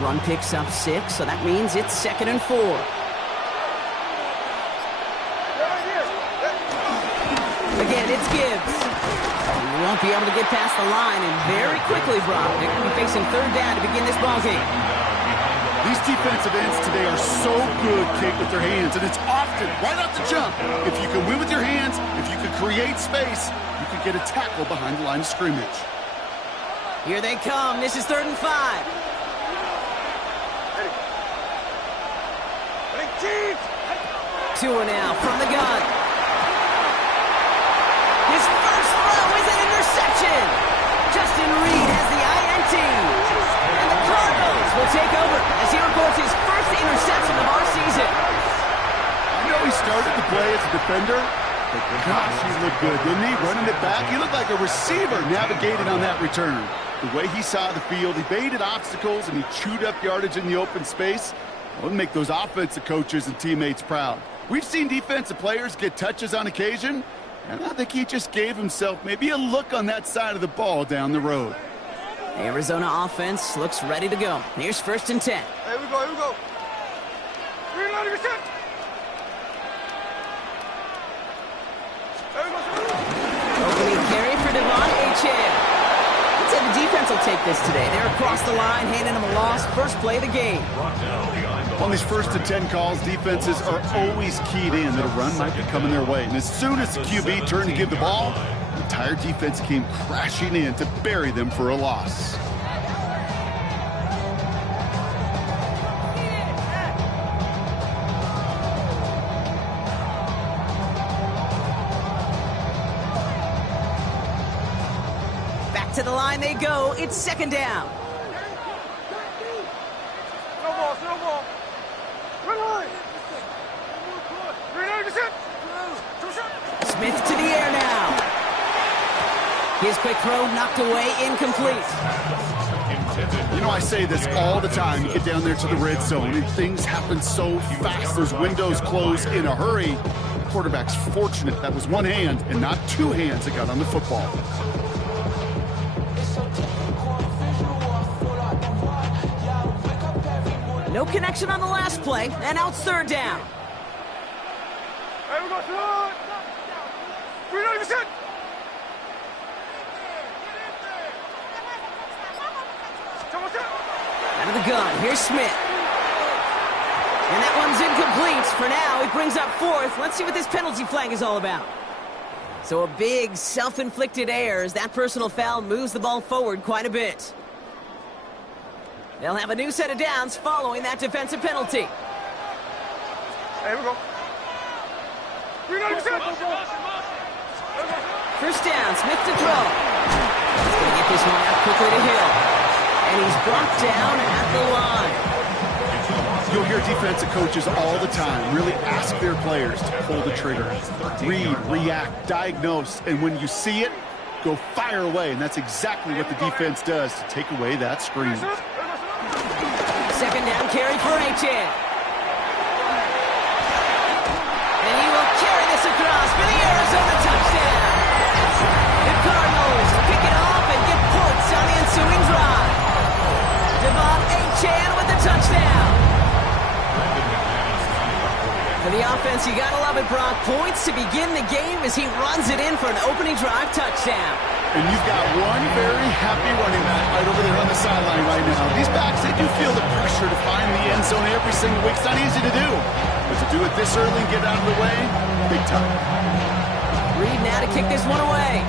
Run picks up 6, so that means it's 2nd and 4. Again, it's Gibbs. He won't be able to get past the line, and very quickly, Brock, they're going to be facing 3rd down to begin this ballgame. These defensive ends today are so good, Kate, with their hands, and it's often right off the jump. If you can win with your hands, if you can create space, you can get a tackle behind the line of scrimmage. Here they come. This is 3rd and 5. Tua now from the gun. His first throw is an interception. Justin Reed has the INT. And the Cardinals will take over as he records his first interception of our season. I know he started to play as a defender, but gosh, he looked good, didn't he? Running it back, he looked like a receiver navigating on that return. The way he saw the field, he baited obstacles, and he chewed up yardage in the open space. It would make those offensive coaches and teammates proud. We've seen defensive players get touches on occasion, and I think he just gave himself maybe a look on that side of the ball down the road. The Arizona offense looks ready to go. Here's 1st and 10. Here we go, here we go. Reloading your set. There we go. Opening carry for Devon Achane. I'd say the defense will take this today. They're across the line, handing them a loss. First play of the game. On these 1st and 10 calls, defenses are always keyed in that a run might be coming their way. And as soon as the QB turned to give the ball, the entire defense came crashing in to bury them for a loss. Back to the line they go. It's 2nd down. No ball. Smith to the air now. His quick throw knocked away, incomplete. You know, I say this all the time. You get down there to the red zone, and things happen so fast. Those windows close in a hurry. The quarterback's fortunate that was one hand and not 2 hands that got on the football. No connection on the last play, and now it's 3rd down. Here we go, slide. Reloading your set. Out of the gun, here's Smith. And that one's incomplete. For now, he brings up 4th. Let's see what this penalty flag is all about. So a big self-inflicted error as that personal foul moves the ball forward quite a bit. They'll have a new set of downs following that defensive penalty. Here we go. Reloading your set. First down, Smith to throw. He's going to get this one out quickly to Hill. And he's brought down at the line. You'll hear defensive coaches all the time really ask their players to pull the trigger. Read, react, diagnose, and when you see it, go fire away. And that's exactly what the defense does to take away that screen. 2nd down carry for Achane. And he will carry this across for the Arizona touchdown. The Cardinals pick it off and get points on the ensuing drive. Devon Achane with the touchdown. For the offense, you gotta love it, Brock. Points to begin the game as he runs it in for an opening drive touchdown. And you've got one very happy running back right over there on the sideline right now. These backs, they do feel the pressure to find the end zone every single week. It's not easy to do. But to do it this early and get out of the way, big time. Reed now to kick this one away.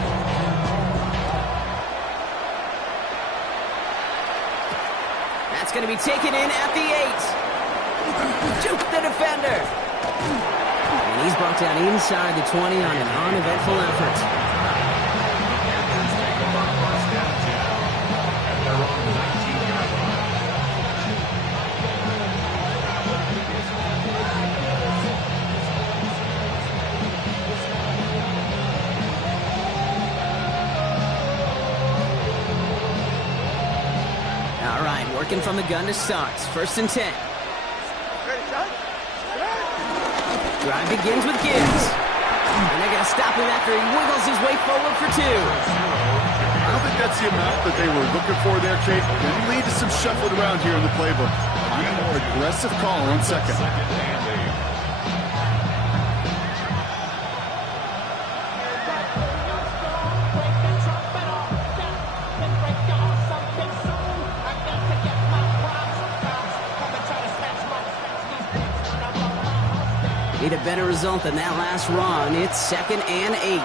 That's going to be taken in at the 8. Juke the defender. And he's brought down inside the 20 on an uneventful effort. All right, working from the gun to start. 1st and 10. Drive begins with Gibbs. And they're going to stop him after he wiggles his way forward for 2. I don't think that's the amount that they were looking for there, Kate. Then lead to some shuffling around here in the playbook. Find a more aggressive call on second. Need a better result than that last run. It's 2nd and 8.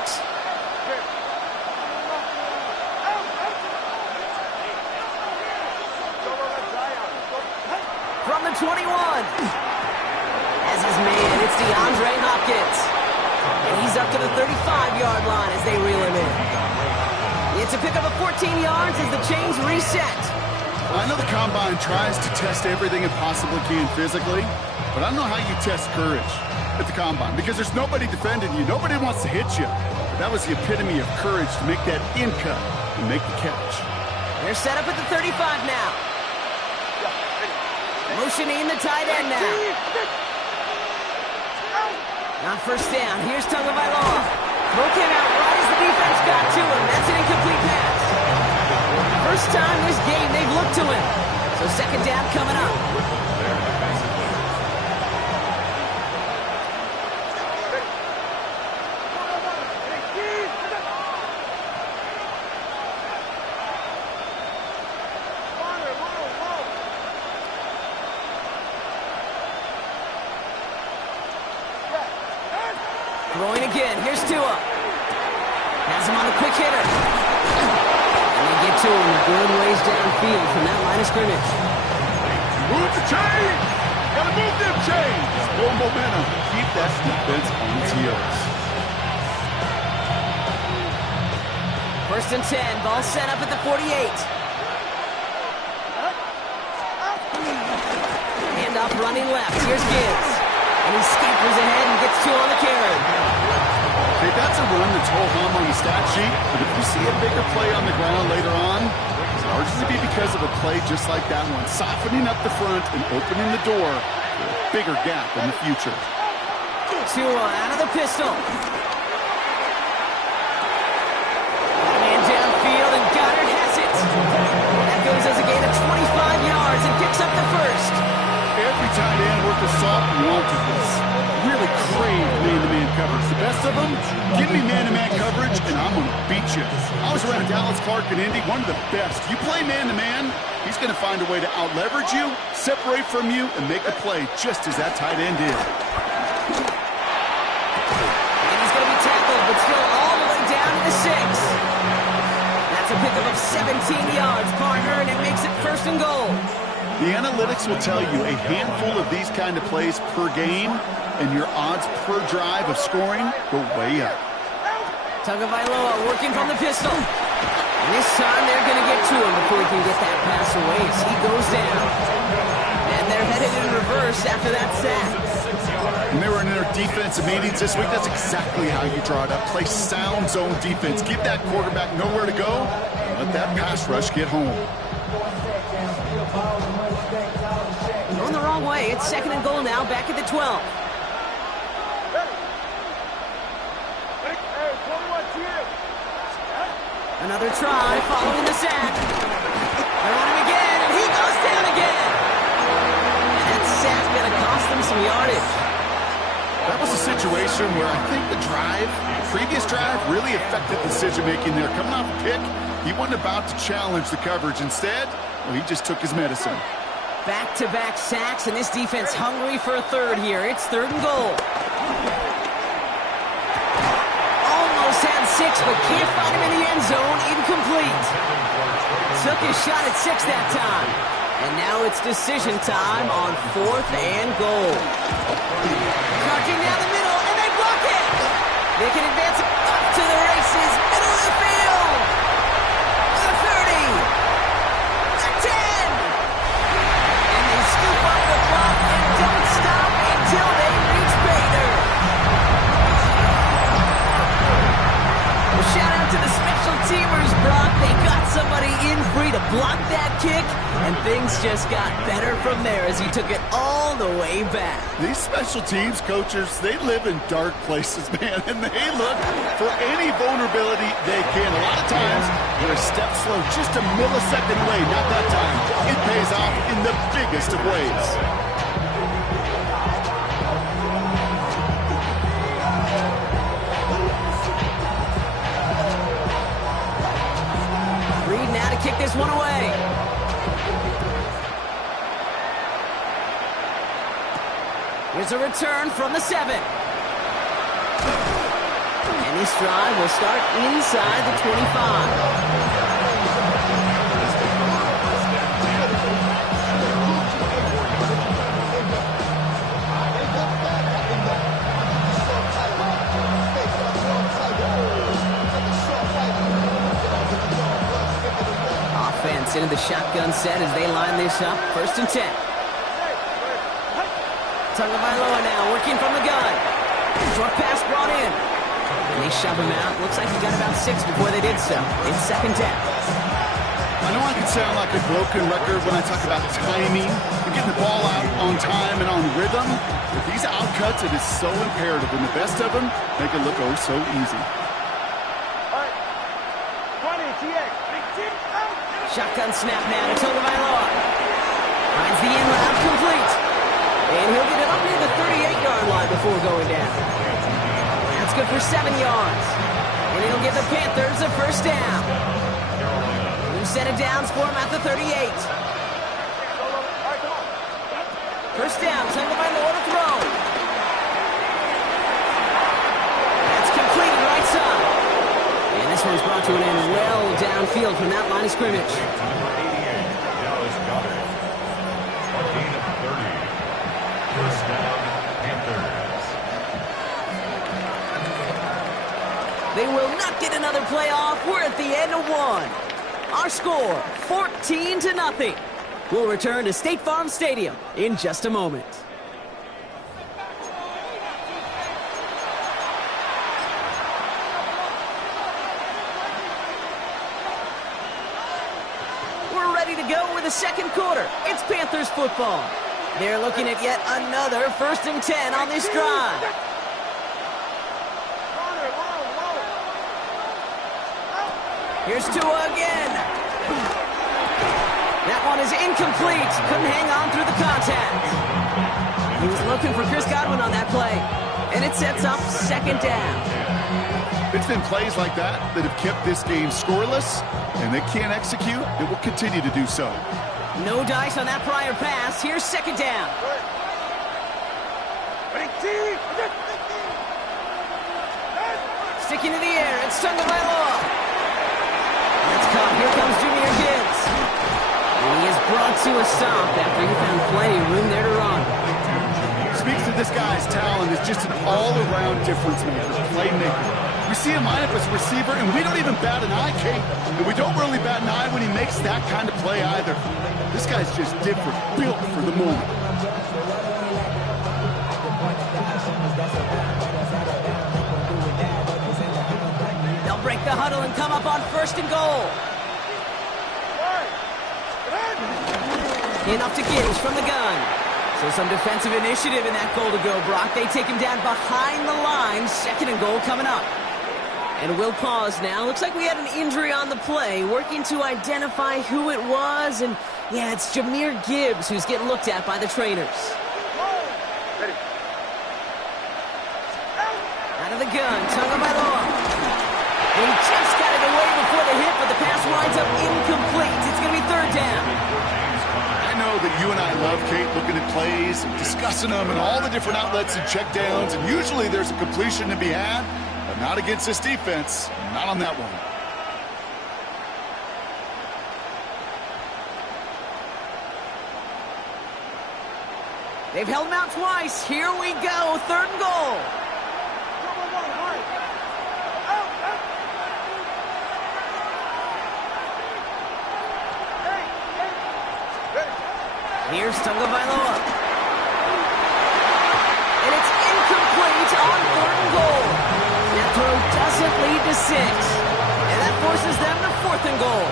From the 21. As his man, it's DeAndre Hopkins. And he's up to the 35-yard line as they reel him in. It's a pickup of 14 yards as the chains reset. I know the Combine tries to test everything it possibly can physically, but I don't know how you test courage at the Combine, because there's nobody defending you. Nobody wants to hit you. But that was the epitome of courage to make that in cut and make the catch. They're set up at the 35 now. Motioning the tight end now. Not first down. Here's Tagovailoa. Throw came out right as the defense got to him. That's an incomplete pass. First time this game they've looked to him. So second down coming up. Throwing again. Here's Tua. Has him on the quick hitter. And they get to him a good ways downfield from that line of scrimmage. Move the chain! Gotta move them chains! Full momentum. Keep that defense on its heels. 1st and 10. Ball set up at the 48. Hand off running left. Here's Gibbs. And he scampers ahead and gets 2 on the carry. Okay, that's a run that's ho-hum on the stat sheet, but if you see a bigger play on the ground later on, it's largely to be because of a play just like that one, softening up the front and opening the door for a bigger gap in the future. Tua out of the pistol. Man downfield, and Goddard has it. That goes as a gain of 25 yards and picks up the first. Every tight end worth of salt wanted this. Really crave man-to-man coverage. The best of them, give me man-to-man coverage, and I'm going to beat you. I was around Dallas Clark in Indy, one of the best. You play man-to-man, he's going to find a way to out-leverage you, separate from you, and make a play just as that tight end did. And he's going to be tackled, but still all the way down to the 6. That's a pickup of 17 yards, partner, and it makes it 1st and goal. The analytics will tell you a handful of these kind of plays per game, and your odds per drive of scoring go way up. Tagovailoa working from the pistol. And this time they're going to get to him before he can get that pass away as he goes down. And they're headed in reverse after that sack. When they were in their defensive meetings this week, that's exactly how you draw it up. Play sound zone defense. Give that quarterback nowhere to go. Let that pass rush get home. Going the wrong way. It's 2nd and goal now, back at the 12. Another try following the sack. They're on him again, and he goes down again. And that sack going to cost them some yardage. That was a situation where I think the previous drive, really affected decision-making there. Coming off a pick, he wasn't about to challenge the coverage. Instead, well, he just took his medicine. Back-to-back sacks, and this defense hungry for a third here. It's 3rd and goal. Almost had 6, but can't find him in the end zone. Incomplete. Took his shot at 6 that time. And now it's decision time on 4th and goal. Charging down the middle, and they block it. They can advance up to the races, middle of the field. The 30. The 10. And they scoop up the block and don't stop until they reach Bader. Well, shout out to the special teamers, Brock. They got somebody in free to blocked that kick, and things just got better from there as he took it all the way back. These special teams coaches, they live in dark places, man, and they look for any vulnerability they can. A lot of times, they're a step slow, just a millisecond away. Not that time. It pays off in the biggest of ways. Kick this one away. Here's a return from the 7. And this drive will start inside the 25. Into the shotgun set as they line this up. 1st and 10. Tagovailoa now working from the gun. Short pass brought in. And they shove him out. Looks like he got about 6 before they did so. It's 2nd down. I know I can sound like a broken record when I talk about timing and getting the ball out on time and on rhythm. But these outcuts, it is so imperative. And the best of them make it look oh so easy. Shotgun snap now to Tagovailoa. Finds the in route complete. And he'll get it up near the 38-yard line before going down. That's good for 7 yards. And it'll give the Panthers a 1st down. New set of downs for him at the 38. 1st down, Tagovailoa to throw. That's completed right side. And this one's brought to an end well downfield from that line of scrimmage. They will not get another playoff. We're at the end of 1. Our score, 14-0. We'll return to State Farm Stadium in just a moment. The 2nd quarter. It's Panthers football. They're looking at yet another 1st and 10 on this drive. Here's Tua again. That one is incomplete. Couldn't hang on through the contact. He was looking for Chris Godwin on that play. And it sets up 2nd down. It's been plays like that that have kept this game scoreless, and they can't execute. It will continue to do so. No dice on that prior pass. Here's 2nd down. Sticking to the air. It's Tagovailoa. That's caught. Here comes Jameer Gibbs. And he is brought to a stop after he found plenty of room there to run. Speaks to this guy's talent as just an all-around difference maker, playmaker. We see him line up as a receiver, and we don't even bat an eye, Kate. And we don't really bat an eye when he makes that kind of play either. This guy's just different, built for the moment. They'll break the huddle and come up on 1st and goal. Enough to Gibbs from the gun. So some defensive initiative in that goal to go, Brock. They take him down behind the line. 2nd and goal coming up. And we'll pause now. Looks like we had an injury on the play. Working to identify who it was. And, yeah, it's Jameer Gibbs who's getting looked at by the trainers. Out of the gun, Tagovailoa. And he just got it away before the hit, but the pass winds up incomplete. It's going to be 3rd down. I know that you and I love, Kate, looking at plays and discussing them and all the different outlets and checkdowns, and usually there's a completion to be had, but not against this defense, not on that one. They've held him out twice. Here we go, 3rd and goal. Here's Tagovailoa. And it's incomplete on 3rd and goal. That throw doesn't lead to 6. And that forces them to 4th and goal.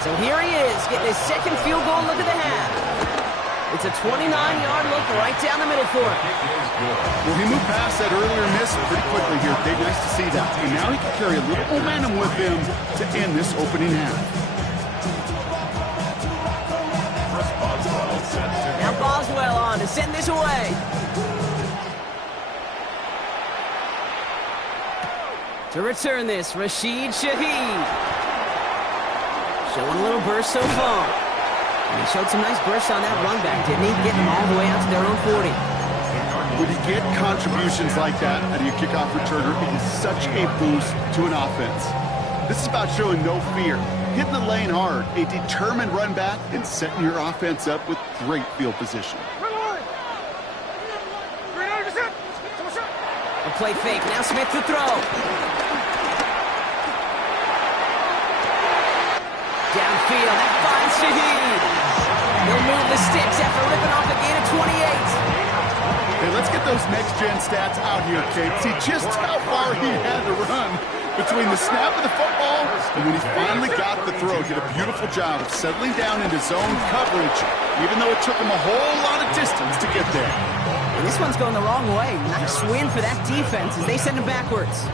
So here he is, getting his second field goal look at the half. It's a 29-yard look right down the middle for him. Well, he moved past that earlier miss pretty quickly here. Dave, nice to see that. And now he can carry a little momentum with him to end this opening half. Now Boswell on to send this away. To return this, Rashid Shaheed. Showing a little burst so far. And he showed some nice bursts on that run back, didn't he? Getting them all the way out to their own 40. When you get contributions like that out of your kickoff returner, it is such a boost to an offense. This is about showing no fear, hitting the lane hard, a determined run back, and setting your offense up with great field position. A play fake. Now Smith to throw. Downfield. That finds Shaheed. He'll move the sticks after ripping off a gain of 28. Hey, let's get those next-gen stats out here, Kate. See just how far he had to run between the snap of the football and when he finally got the throw. Did a beautiful job of settling down into zone coverage, even though it took him a whole lot of distance to get there. And this one's going the wrong way. Nice win for that defense as they send him backwards.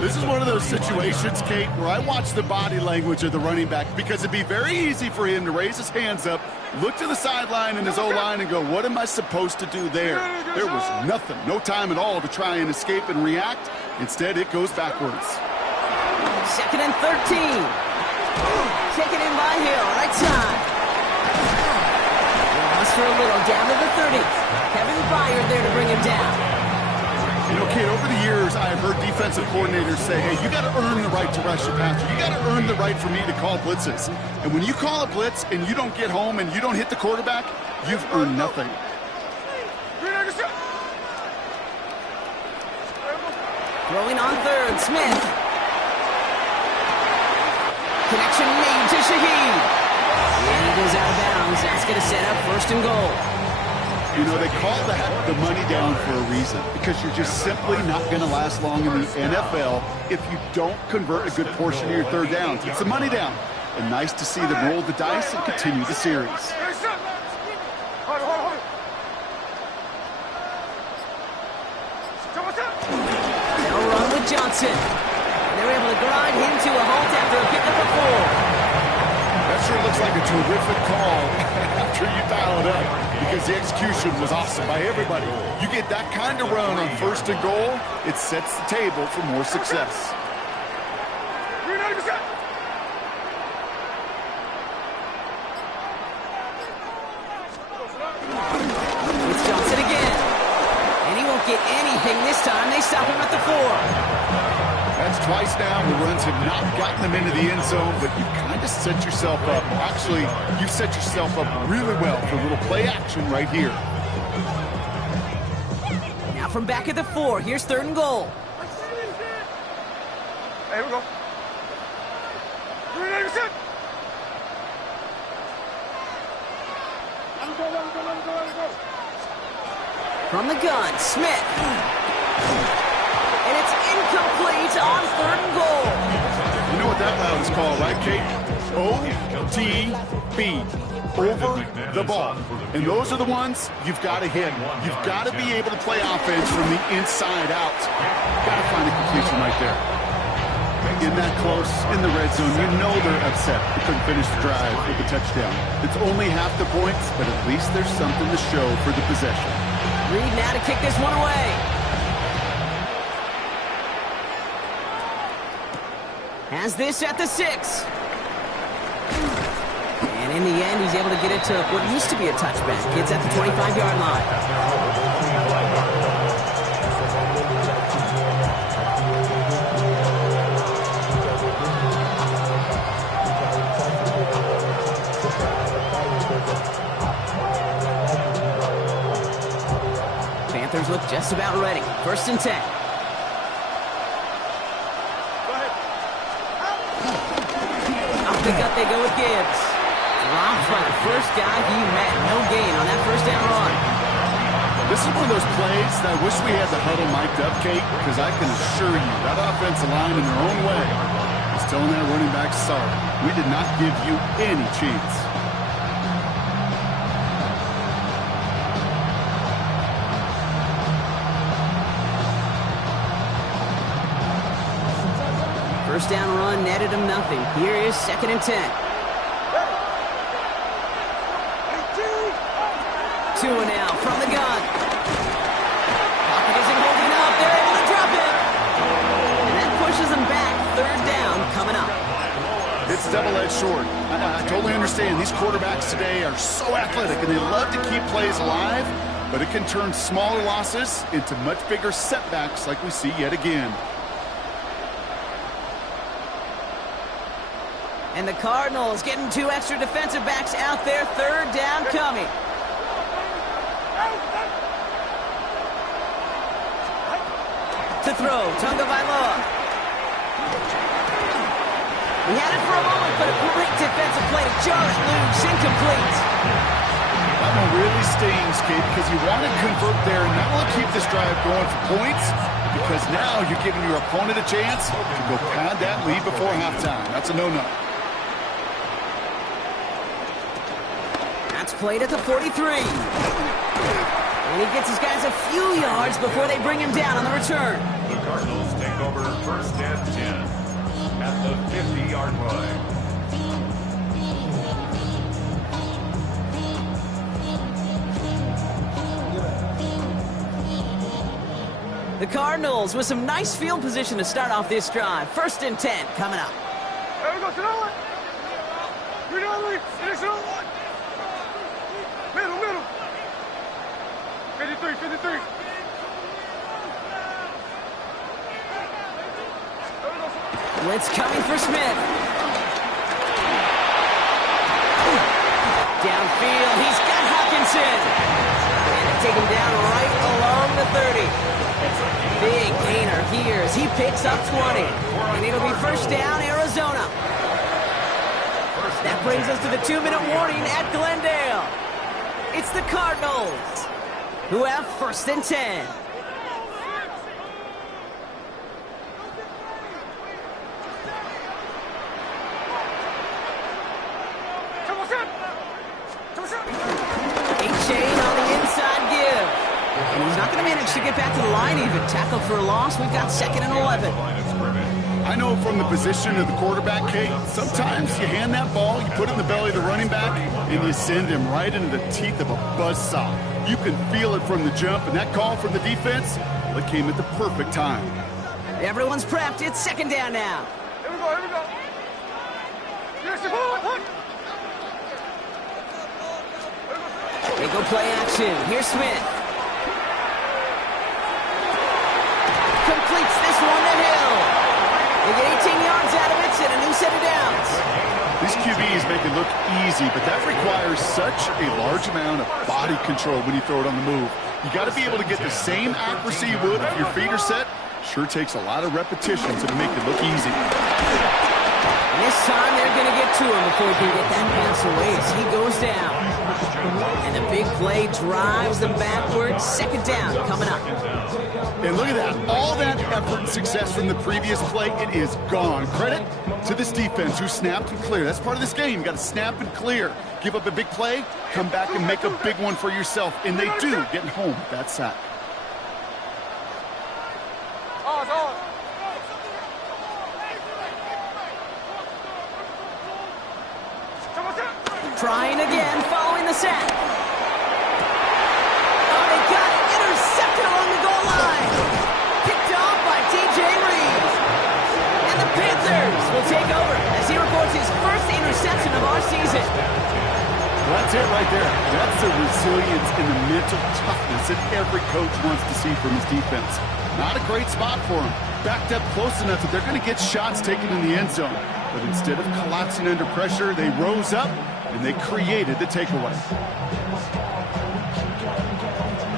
This is one of those situations, Kate, where I watch the body language of the running back because it'd be very easy for him to raise his hands up, look to the sideline and his O-line and go, what am I supposed to do there? There was nothing, no time at all to try and escape and react. Instead, it goes backwards. 2nd and 13. Taken in by Hill, right side. Lost for a little, down to the 30. Kevin Byard there to bring him down. You know, Kate, over the years, I've heard defensive coordinators say, hey, you got to earn the right to rush your passer. You got to earn the right for me to call blitzes. And when you call a blitz and you don't get home and you don't hit the quarterback, you've earned nothing. Throwing on third, Smith. Connection made to Shaheed. And he goes out of bounds. That's going to set up 1st and goal. You know, they call that the money down for a reason because you're just simply not going to last long in the NFL if you don't convert a good portion of your third downs. It's the money down. And nice to see them roll the dice and continue the series. They'll run with Johnson. And they're able to grind him to a halt after a pickup of 4. That sure looks like a terrific call after you dial it up because the execution was awesome by everybody. You get that kind of run on 1st and goal, it sets the table for more success. It's Johnson again. And he won't get anything this time. They stop him at the 4. That's twice now the runs have not gotten them into the end zone, but you kind of set yourself up. Actually, you set yourself up really well for a little play action right here. Now from back at the 4, here's 3rd and goal. Hey, here we go. From the gun, Smith. And it's incomplete on 3rd and goal. You know what that route is called, right, Kate? OTB. Over the ball. And those are the ones you've got to hit. You've got to be able to play offense from the inside out. Got to find a completion right there. In that close, in the red zone, you know they're upset. They couldn't finish the drive with the touchdown. It's only half the points, but at least there's something to show for the possession. Reed now to kick this one away. Has this at the 6. And in the end, he's able to get it to what used to be a touchback. It's at the 25-yard line. Panthers look just about ready. 1st and 10. Up the gut they go with Gibbs. Dropped by the first guy he met. No gain on that 1st down run. This is one of those plays that I wish we had the huddle mic'd up, Kate, because I can assure you that offensive line in their own way is telling that running back, sorry, we did not give you any chance. First down run netted him nothing. Here is 2nd and 10. 2 now from the gun. Pocket isn't holding up. They're able to drop it. And that pushes them back. 3rd down coming up. It's double-edged sword. I totally understand. These quarterbacks today are so athletic, and they love to keep plays alive, but it can turn smaller losses into much bigger setbacks like we see yet again. And the Cardinals getting 2 extra defensive backs out there. 3rd down coming. To throw, Tagovailoa. He had it for a moment, but a great defensive play to jar it loose. Incomplete. That one really stings, Kate, because you want to convert there and not only keep this drive going for points, because now you're giving your opponent a chance to go pad that lead before halftime. That's a no-no. That's played at the 43. And he gets his guys a few yards before they bring him down on the return. The Cardinals take over 1st and 10 at the 50-yard line. The Cardinals with some nice field position to start off this drive. 1st and 10 coming up. There we go, to that one. You're the other way. Finish it on one. Middle. 53. Blitz coming for Smith. Downfield, he's got Hawkinson. And they take him down right along the 30. Big gainer here as he picks up 20. And it'll be 1st down, Arizona. That brings us to the 2-minute warning at Glendale. It's the Cardinals who have 1st and 10. Shane on the inside give. And he's not going to manage to get back to the line even. Tackled for a loss. We've got 2nd and 11. I know from the position of the quarterback, Kate, sometimes you hand that ball, you put it in the belly of the running back, and you send him right into the teeth of a buzzsaw. You can feel it from the jump, and that call from the defense, well, it came at the perfect time. Everyone's prepped. It's 2nd down now. Here we go. Yes, hold. They go play action. Here's Smith. Completes this one to Hill. They get 18 yards out of it and a new set of downs. These QBs make it look easy, but that requires such a large amount of body control when you throw it on the move. You got to be able to get the same accuracy you would if your feet are set. Sure takes a lot of repetitions to make it look easy. And this time they're going to get to him before he can get that pass away as he goes down. And the big play drives them backwards. 2nd down coming up. And look at that. All that effort and success from the previous play, it is gone. Credit to this defense who snapped and cleared. That's part of this game. You got to snap and clear. Give up a big play, come back and make a big one for yourself. And they do, getting home with that sack. Trying again, following the sack. Oh, they got it. Intercepted along the goal line. Picked off by T.J. Reed. And the Panthers will take over as he records his first interception of our season. Well, that's it right there. That's the resilience and the mental toughness that every coach wants to see from his defense. Not a great spot for him. Backed up close enough that they're going to get shots taken in the end zone. But instead of collapsing under pressure, they rose up and they created the takeaway.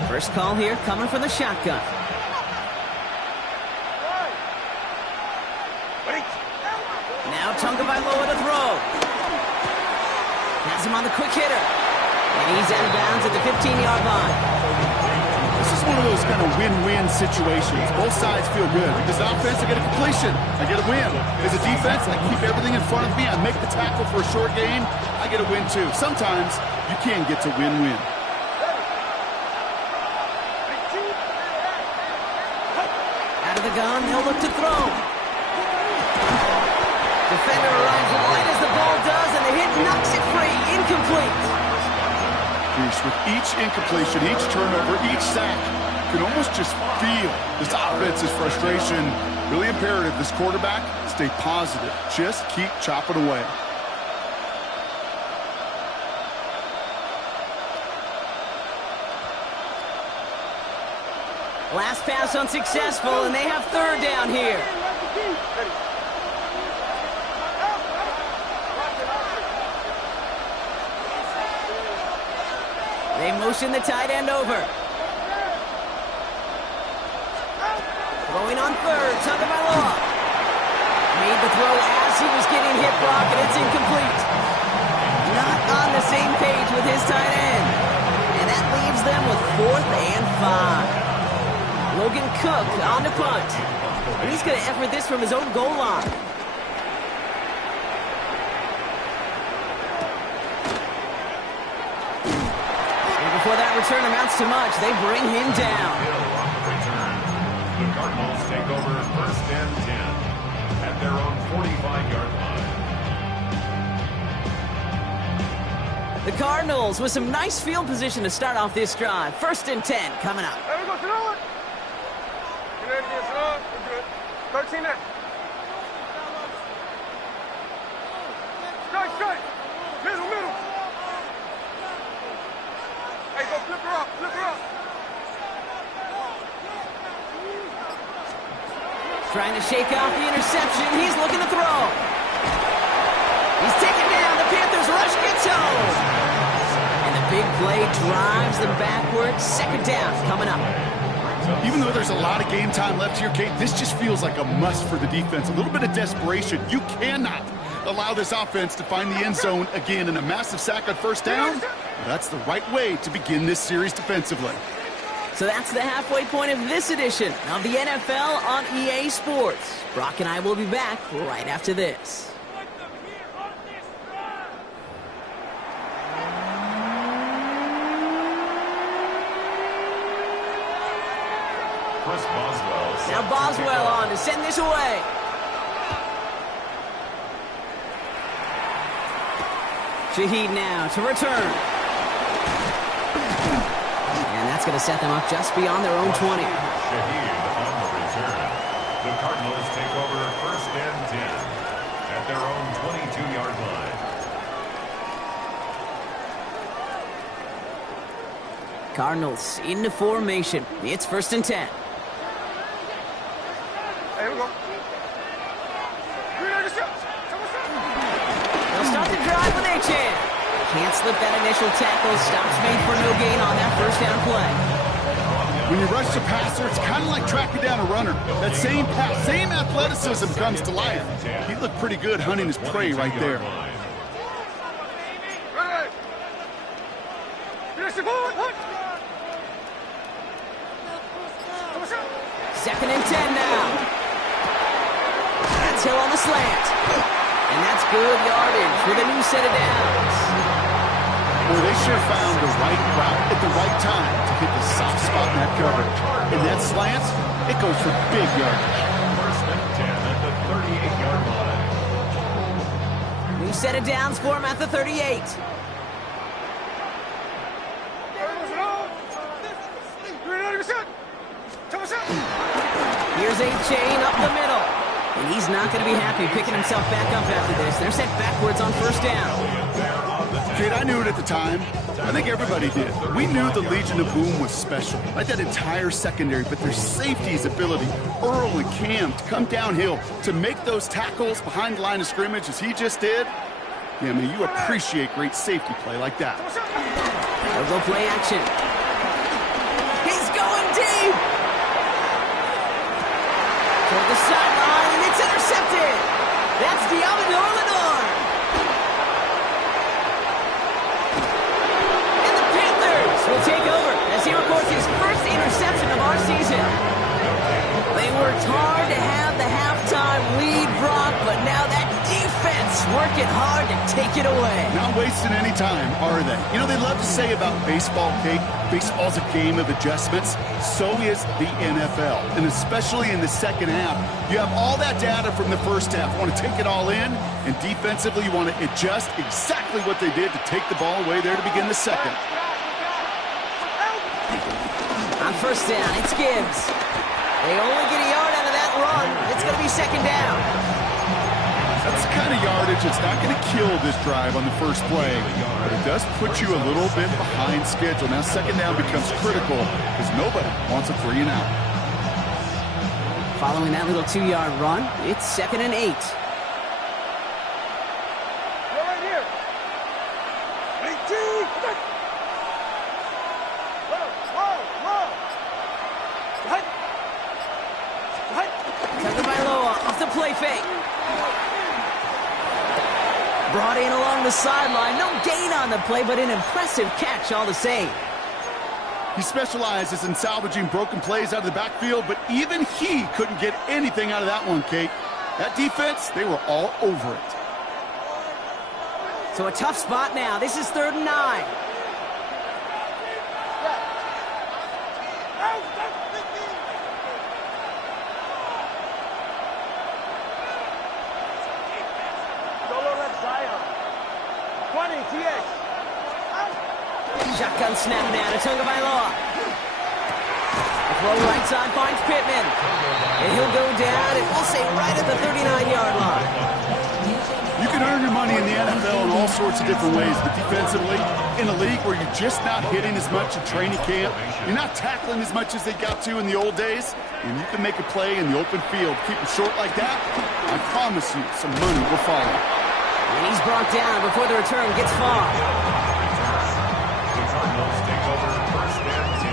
First call here coming from the shotgun. Now Tagovailoa to throw. Has him on the quick hitter. And he's out of bounds at the 15-yard line. This is one of those kind of win-win situations. Both sides feel good. As an offense, I get a completion. I get a win. As a defense, I keep everything in front of me. I make the tackle for a short gain. I get a win, too. Sometimes you can get to win-win. Out of the gun, they'll look to throw. Defender arrives right as the ball does, and the hit knocks it free. Incomplete. With each incompletion, each turnover, each sack, you can almost just feel this offense's frustration. Really imperative, this quarterback, stay positive. Just keep chopping away. Last pass unsuccessful, and they have third down here. They motion the tight end over. Throwing on third, Tagovailoa. Made the throw as he was getting hit block, and it's incomplete. Not on the same page with his tight end. And that leaves them with 4th and 5. Logan Cook on to punt. And he's going to effort this from his own goal line. Before that return amounts to much, they bring him down. The Cardinals take over 1st and 10 at their own 45-yard line. The Cardinals with some nice field position to start off this drive. 1st and 10 coming up. There we go, sit on. Good, sit on. We're good. 13 there. Strike. Middle. Hey, go flip her up. Trying to shake off the interception. He's looking to throw. He's taken down. The Panthers rush gets home. And the big play drives them backwards. 2nd down coming up. Even though there's a lot of game time left here, Kate, this just feels like a must for the defense. A little bit of desperation. You cannot allow this offense to find the end zone again, in a massive sack on 1st down. That's the right way to begin this series defensively. So that's the halfway point of this edition of the NFL on EA Sports. Brock and I will be back right after this. Now Boswell on to send this away. Shaheed now to return. And that's going to set them up just beyond their own 20. Shaheed on the return. The Cardinals take over 1st and 10 at their own 22-yard line. Cardinals into formation. It's 1st and 10. Here we go. They'll start the drive with Achane. Can't slip that initial tackle. Stops made for no gain on that 1st down play. When you rush the passer, it's kind of like tracking down a runner. That same pass, same athleticism comes to life. He looked pretty good hunting his prey right there. Second and 10 now. That's Hill on the slant. And that's good yardage with a new set of downs. Well, they sure found the right route at the right time to hit the soft spot in that coverage. And that slant, it goes for big yardage. 1st and 10 at the 38-yard line. New set of downs for him at the 38. Here's Achane up the middle. And he's not going to be happy picking himself back up after this. They're set backwards on 1st down. Kid, I knew it at the time. I think everybody did. We knew the Legion of Boom was special, like that entire secondary, but their safety's ability, Earl and Cam, to come downhill, to make those tackles behind the line of scrimmage as he just did. Yeah, I mean, you appreciate great safety play like that. They'll go play action. He's going deep. Toward the sideline, and it's intercepted. That's Diamador Lenore. And the Panthers will take over as he records his first interception of our season. They worked hard to have the halftime lead, Brock, but now that defense working hard to take it away. Not wasting any time, are they? You know, they love to say about baseball, Kate, baseball's a game of adjustments. So is the NFL, and especially in the second half. You have all that data from the first half. You want to take it all in, and defensively you want to adjust exactly what they did to take the ball away there to begin the second. On first down, it's Gibbs. They only get a yard out of that run. It's going to be second down. That's the kind of yardage that's not going to kill this drive on the first play, but it does put you a little bit behind schedule. Now second down becomes critical because nobody wants a 3 and out. Following that little 2-yard run, it's 2nd and 8. Right here. 18. Whoa. Off the play fake. Brought in along the sideline. No gain on the play, but an impressive catch all the same. He specializes in salvaging broken plays out of the backfield, but even he couldn't get anything out of that one, Kate. That defense, they were all over it. So a tough spot now. This is 3rd and 9. Shotgun snap now to Tagovailoa. The throw right side finds Pittman. And he'll go down, and we'll say right at the 39-yard line. You can earn your money in the NFL in all sorts of different ways, but defensively, in a league where you're just not hitting as much in training camp, you're not tackling as much as they got to in the old days, and you can make a play in the open field. Keep it short like that, I promise you some money will follow. And he's brought down before the return gets far. The Cardinals take over 1st and 10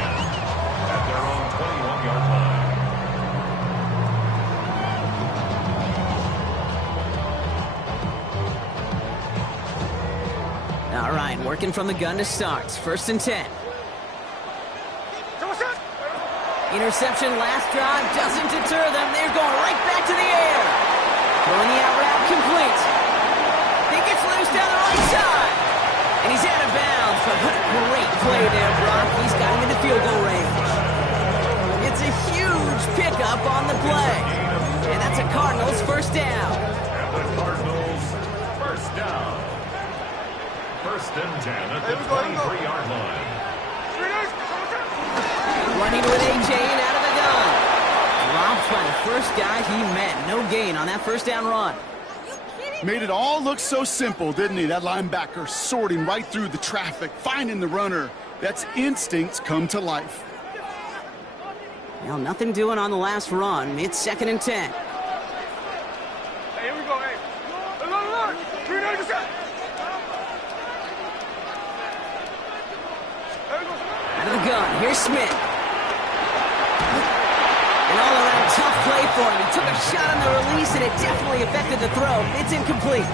at their own 21-yard line. All right, working from the gun to start. 1st and 10. Interception last drive doesn't deter them. They're going right back to the air. Throwing the out route complete. He gets loose down the right side. And he's out of bounds, but what a great play there, Brock. He's got him into field goal range. It's a huge pickup on the play. And that's a Cardinals 1st down. And the Cardinals 1st down. 1st and 10 at the 23-yard line. Running with A.J. and out of the gun. Dropped by the first guy he met. No gain on that 1st down run. Made it all look so simple, didn't he? That linebacker sorting right through the traffic, finding the runner. That's instincts come to life. Well, nothing doing on the last run. It's 2nd and 10. Hey, here we go, hey. Look. 390%. Out of the gun. Here's Smith. An all-around tough play for him. He took a shot on the release, and it definitely affected the throw. It's incomplete.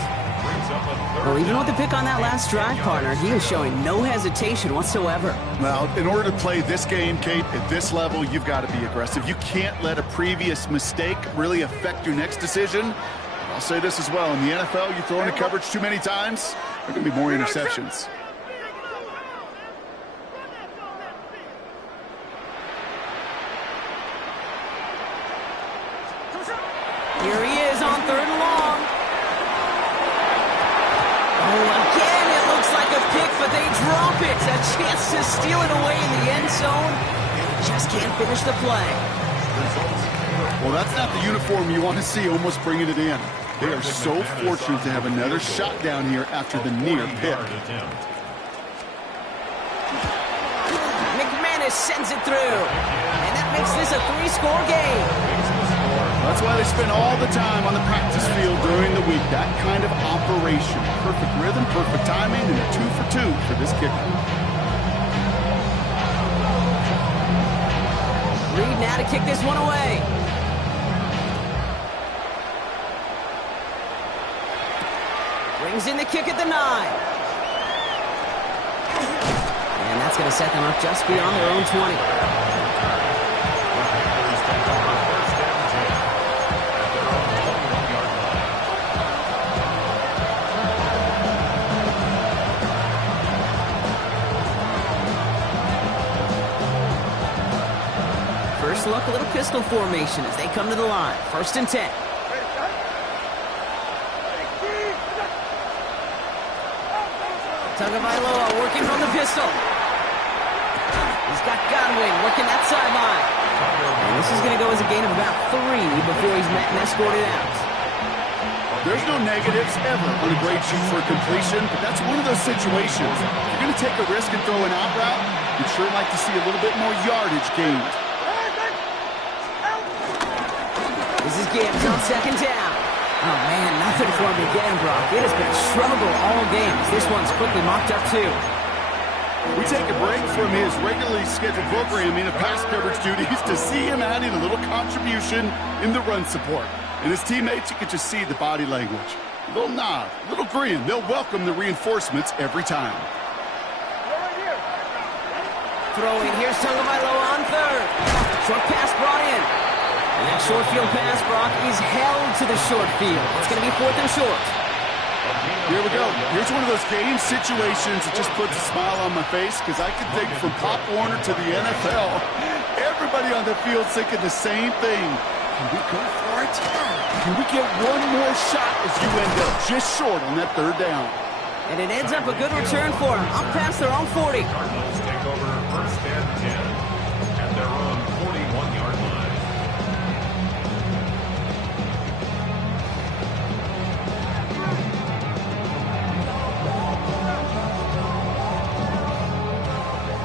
Well, even with the pick on that last drive, partner, he was showing no hesitation whatsoever. Well, in order to play this game, Kate, at this level, you've got to be aggressive. You can't let a previous mistake really affect your next decision. I'll say this as well. In the NFL, you throw into coverage too many times, there are going to be more interceptions. Here he is on 3rd and long. Oh, again, it looks like a pick, but they drop it. A chance to steal it away in the end zone. Just can't finish the play. Well, that's not the uniform you want to see almost bringing it in. They are so fortunate to have another shot down here after the near pick. McManus sends it through. And that makes this a 3-score game. That's why they spend all the time on the practice field during the week. That kind of operation. Perfect rhythm, perfect timing, and a 2 for 2 for this kicker. Reed now to kick this one away. Brings in the kick at the 9. And that's going to set them up just beyond their own 20. First look, a little pistol formation as they come to the line. 1st and 10. Tagovailoa working from the pistol. He's got Godwin working that sideline. And this is going to go as a gain of about 3 before he's met and escorted out. There's no negatives ever on a great shoot for a completion, but that's one of those situations. If you're going to take a risk and throw an out route, you'd sure like to see a little bit more yardage gained. This is Gibbs on 2nd down. Oh, man, nothing for him again, Brock. It has been a struggle all game. This one's quickly mocked up, too. We take a break from his regularly scheduled programming of pass coverage duties to see him adding a little contribution in the run support. And his teammates, you can just see the body language. A little nod, a little grin. They'll welcome the reinforcements every time. Throwing, here's Tagovailoa on 3rd. Short pass brought in. And that short field pass, Brock, is held to the short field. It's going to be 4th and short. Here we go. Here's one of those game situations that just puts a smile on my face because I can think from Pop Warner to the NFL. Everybody on the field thinking the same thing. Can we go for it? Can we get one more shot as you end up just short on that 3rd down? And it ends up a good return for them. Up past their own 40. Cardinals take over 1st and 10 at their own 41-yard line.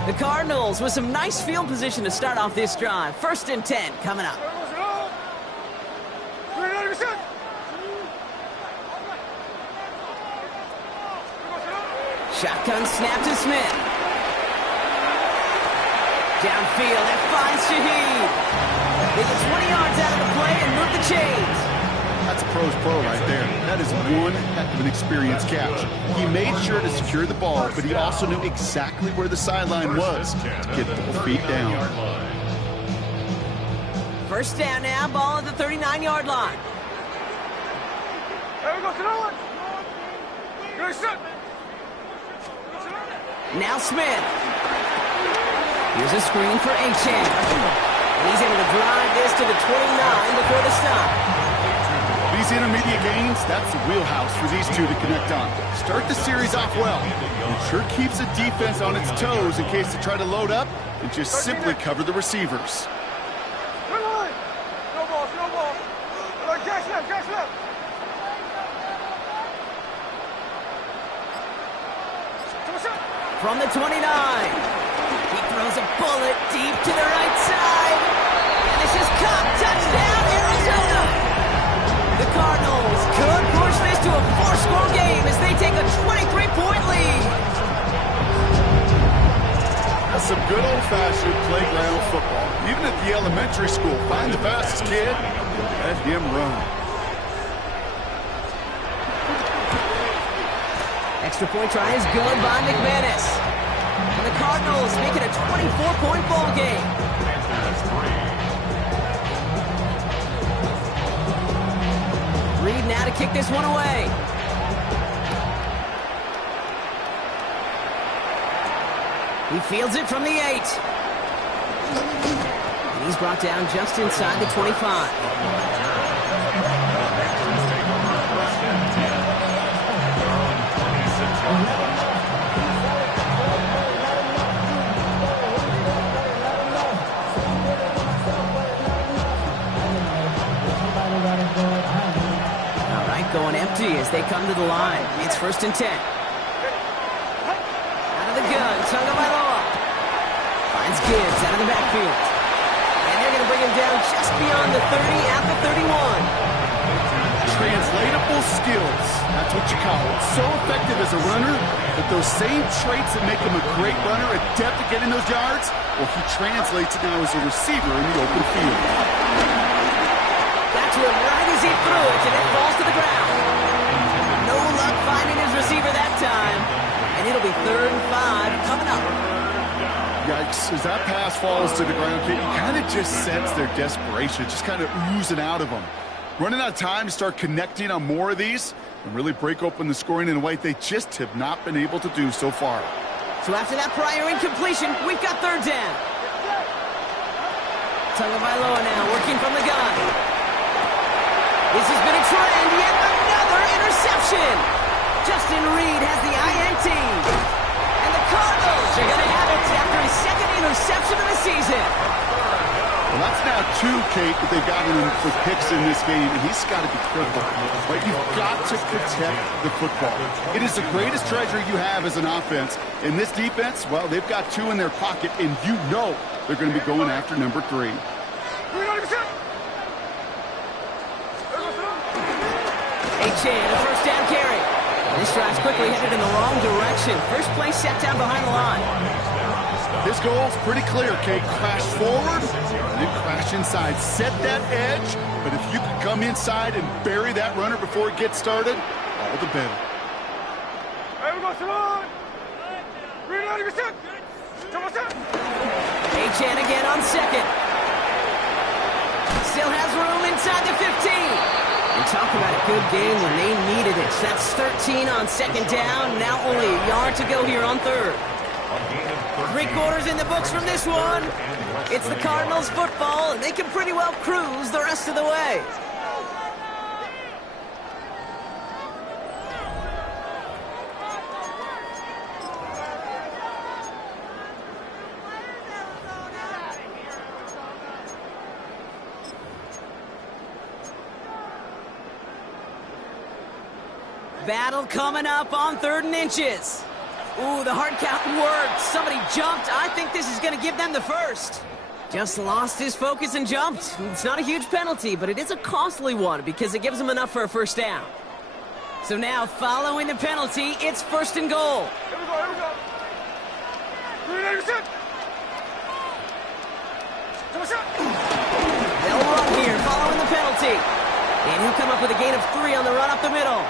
The Cardinals with some nice field position to start off this drive. 1st and 10 coming up. Shotgun snap to Smith. Downfield, that finds Shaheed. They get 20 yards out of the play and move the chains. That's a pro's pro right there. That is one heck of an experienced catch. He made sure to secure the ball, but he also knew exactly where the sideline was to get both feet down. 1st down now, ball at the 39-yard line. Now Smith. Here's a screen for Achane. And he's able to drive this to the 29 before the stop. These intermediate gains, that's the wheelhouse for these two to connect on. Start the series off well. It sure keeps the defense on its toes in case they try to load up and just simply cover the receivers. From the 29, he throws a bullet deep to the right side. And this is caught. Touchdown, Arizona! The Cardinals could push this to a 4-score game as they take a 23-point lead. That's some good old-fashioned playground football. Even at the elementary school, find the fastest kid and let him run. Extra point try is good by McManus. And the Cardinals make it a 24-point ball game. Reed now to kick this one away. He fields it from the 8. And he's brought down just inside the 25. Going empty as they come to the line. It's 1st and 10. Out of the gun, Tagovailoa finds Gibbs out of the backfield. And they're going to bring him down just beyond the 30 at the 31. Translatable skills. That's what you call it. So effective as a runner, but those same traits that make him a great runner, adept at getting those yards, well, he translates it now as a receiver in the open field. To him right as he threw it, and it falls to the ground. No luck finding his receiver that time, and it'll be 3rd and 5 coming up. Yikes, as that pass falls to the ground, you kind of just sense their desperation, just kind of oozing out of them. Running out of time to start connecting on more of these and really break open the scoring in a way they just have not been able to do so far. So after that prior incompletion, we've got 3rd down. Tagovailoa now working from the gun. This has been a trend. Yet another interception. Justin Reed has the INT. And the Cardinals are going to have it after his second interception of the season. Well, that's now 2, Kate, that they've gotten him for picks in this game, and he's got to be critical. But you've got to protect the football. It is the greatest treasure you have as an offense. In this defense, well, they've got 2 in their pocket, and you know they're going to be going after number 3. Chan, a first down carry. This drive's quickly headed in the wrong direction. First play set down behind the line. His goal's pretty clear, Kate. Crash forward, then crash inside. Set that edge, but if you can come inside and bury that runner before it gets started, all the better. Chan again on second. Still has room inside the 15. And talk about a good game when they needed it. That's 13 on second down. Now only a yard to go here on third. 3 quarters in the books from this one. It's the Cardinals football, and they can pretty well cruise the rest of the way. Battle coming up on 3rd and inches. Ooh, the hard count worked. Somebody jumped. I think this is going to give them the first. Just lost his focus and jumped. It's not a huge penalty, but it is a costly one because it gives him enough for a first down. So now, following the penalty, it's 1st and goal. Here we go. They'll run here following the penalty. And he'll come up with a gain of 3 on the run up the middle.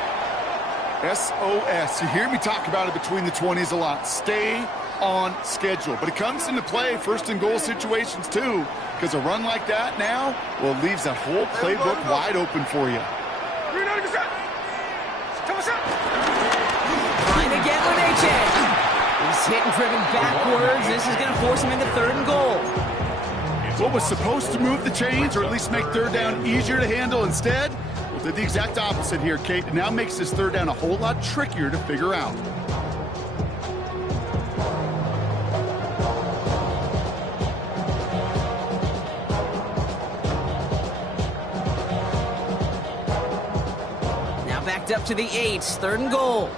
SOS. You hear me talk about it between the 20s a lot. Stay on schedule. But it comes into play 1st and goal situations too, because a run like that now, well, leaves that whole playbook wide open for you. Trying again with Chan. He's hit and driven backwards. This is going to force him into 3rd and goal. What was supposed to move the chains, or at least make 3rd down easier to handle instead, did the exact opposite here, Kate. It now makes this 3rd down a whole lot trickier to figure out. Now backed up to the 8, 3rd and goal.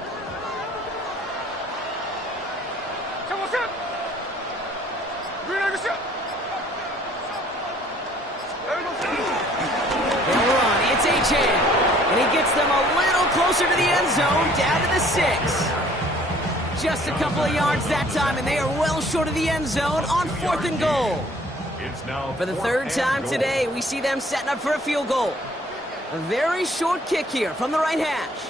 And he gets them a little closer to the end zone, down to the 6. Just a couple of yards that time, and they are well short of the end zone on 4th and goal. For the 3rd time today, we see them setting up for a field goal. A very short kick here from the right hash.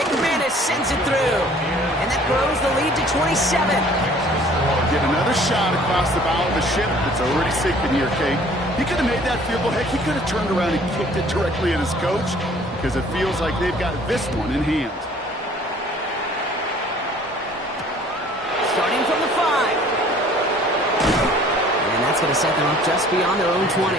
McManus sends it through, and that grows the lead to 27. Get another shot across the bow of the ship that's already sinking here, Kate. He could have made that field goal. Heck, he could have turned around and kicked it directly at his coach, because it feels like they've got this one in hand. Starting from the 5. And that's going to set them up just beyond their own 20.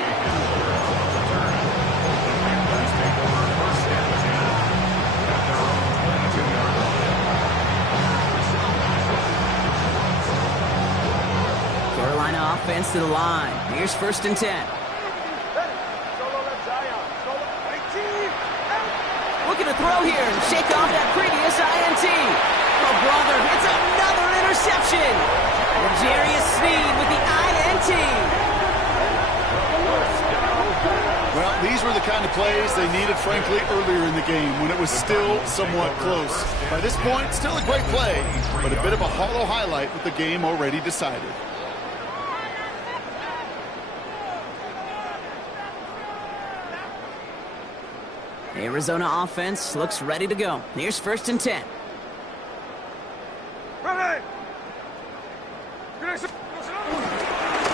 Offense to the line. Here's 1st and 10. Looking to throw here and shake off that previous INT. Oh, brother, it's another interception. L'Jarius Sneed with the INT. Well, these were the kind of plays they needed, frankly, earlier in the game when it was still somewhat close. By this point, still a great play, but a bit of a hollow highlight with the game already decided. Arizona offense looks ready to go. Here's 1st and 10.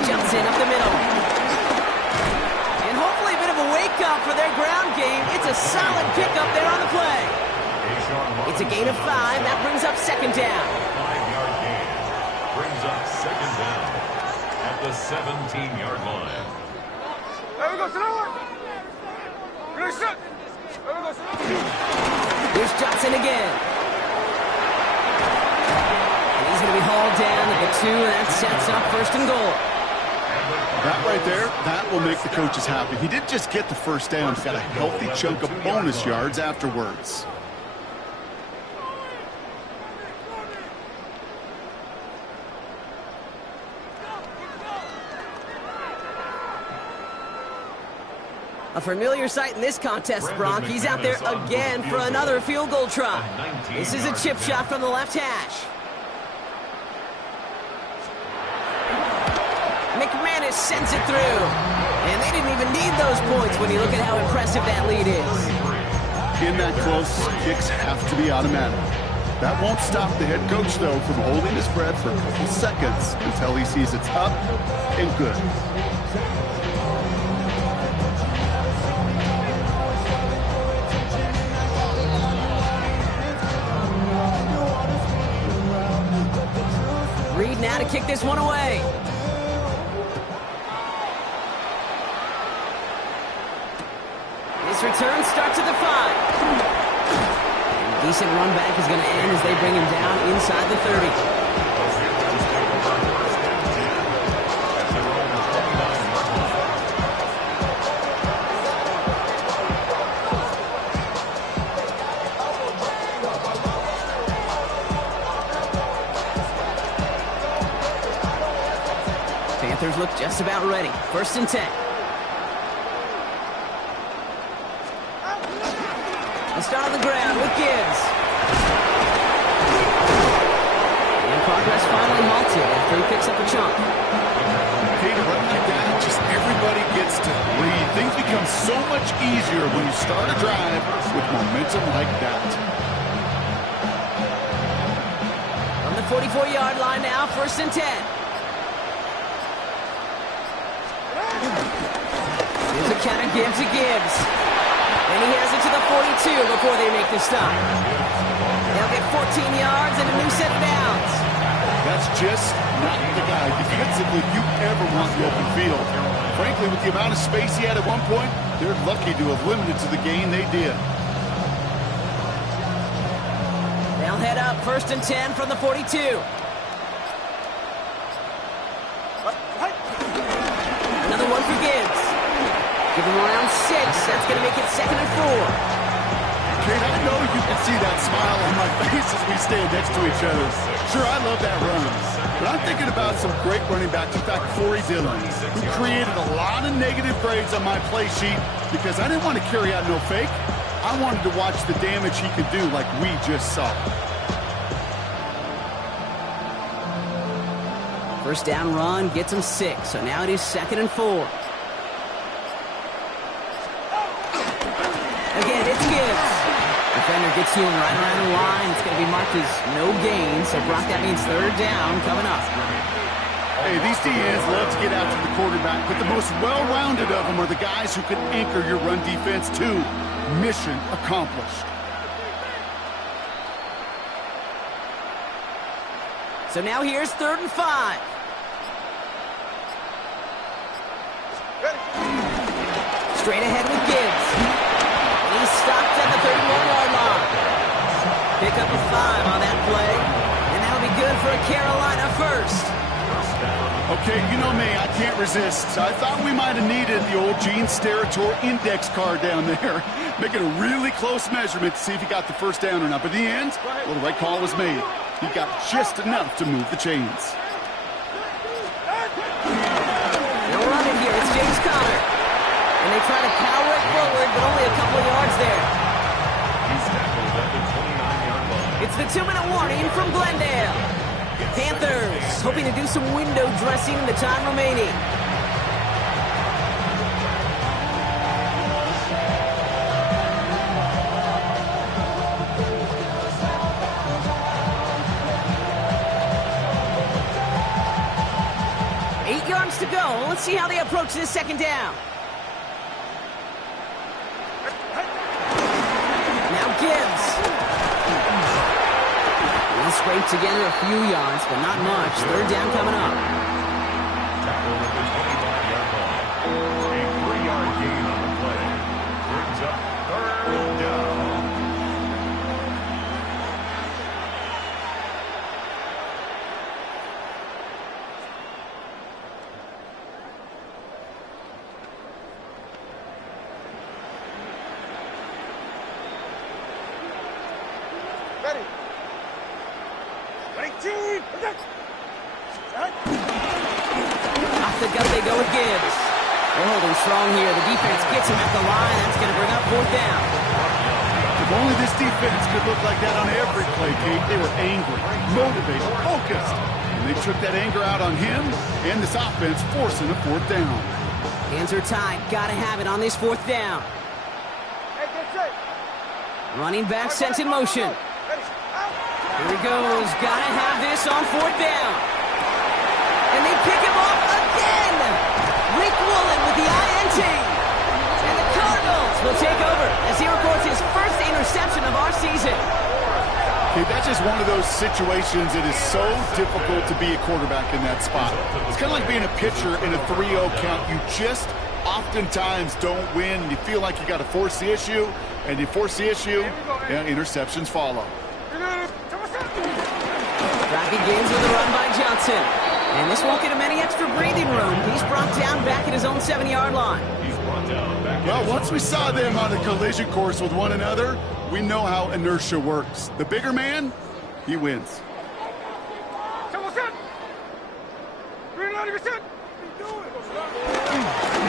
Jumps in up the middle. And hopefully a bit of a wake-up for their ground game. It's a solid pickup there on the play. It's a gain of 5. That brings up 2nd down. brings up second down at the 17-yard line. There we go, Sonoma. Good shot. There we go, Sonoma. Here's Johnson again. And he's going to be hauled down at the 2, and that sets up first and goal. That right there, that will make the coaches happy. He didn't just get the first down. He got a healthy chunk of bonus yards afterwards. A familiar sight in this contest, Bronk. He's out there again for another field goal try. This is a chip shot from the left hash. McManus sends it through. And they didn't even need those points when you look at how impressive that lead is. In that close, kicks have to be automatic. That won't stop the head coach, though, from holding his breath for a couple seconds until he sees it's up and good. Reed now to kick this one away. This return starts at the 5. And decent run back is going to end as they bring him down inside the 30. Panthers look just about ready. First and 10. They'll start on the ground with Gibbs. And progress finally halted after he picks up a chunk. Okay, to run like that, just everybody gets to breathe. Things become so much easier when you start a drive with momentum like that. From the 44-yard line now, first and 10. Here's a counter, Gibbs to Gibbs. And he has it to the 42 before they make the stop. They'll get 14 yards and a new set of downs. That's just not the guy defensively you ever want in the open field. Frankly, with the amount of space he had at one point, they're lucky to have limited to the gain they did. They'll head up first and 10 from the 42. Another one for Gibbs. Give him around 6. That's going to make it second and 4. Kate, I know you can see that smile on my face as we stand next to each other. Sure, I love that run. But I'm thinking about some great running backs. In fact, Corey Dillon, who created a lot of negative grades on my play sheet because I didn't want to carry out no fake. I wanted to watch the damage he could do like we just saw. First down run gets him 6. So now it is second and 4. Again, it's Gibbs. Defender gets to him right around the line. It's going to be marked as no gain. So, Brock, that means third down coming up. Hey, these DNs love to get after the quarterback, but the most well-rounded of them are the guys who can anchor your run defense too. Mission accomplished. So now here's third and 5. Straight ahead with Gibbs. He's stopped at the 31-yard line. Pick up a 5 on that play, and that'll be good for a Carolina first. Okay, you know me, I can't resist. I thought we might have needed the old Gene Steratore index card down there. Making a really close measurement to see if he got the first down or not. But in the end, well, the right call was made. He got just enough to move the chains. They'll run it here. It's James Conner. And they try to power it forward, but only a couple of yards there. He's tackled at the 29-yard line. It's the 2-minute warning from Glendale. Panthers hoping to do some window dressing in the time remaining. To go. Let's see how they approach this second down. Now Gibbs. scrape together a few yards, but not much. Third down coming up. Tackle at the 25-yard line. A 3-yard gain on the play. Brings up third down. Ready. Ready, team. Off the gut they go with Gibbs. They're holding strong here. The defense gets him at the line. That's going to bring up fourth down. If only this defense could look like that on every play, Kate. They were angry, motivated, focused. And they took that anger out on him and this offense, forcing a fourth down. Hands are tied. Got to have it on this fourth down. Hey, get set. Running back sent in motion. Ready. Out. Here he goes. Got to have this on fourth down. And they pick him off again. Rick Woolen with the INT. And the Cardinals will take over as he records his first interception of our season. Okay, that's just one of those situations that is so difficult to be a quarterback in that spot. It's kind of like being a pitcher in a 3-0 count. You just oftentimes don't win. You feel like you got to force the issue, and you force the issue, and interceptions follow. Clock begins with a run by Johnson. And this won't get him any extra breathing room. He's brought down back at his own 7-yard line. He's brought down back. Well, once we saw them on a collision course with one another, we know how inertia works. The bigger man, he wins.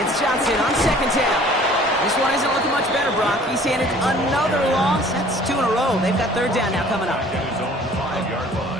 It's Johnson on second down. This one isn't looking much better, Brock. He's handed another loss. That's 2 in a row. They've got third down now coming up. Back at his own 5-yard line.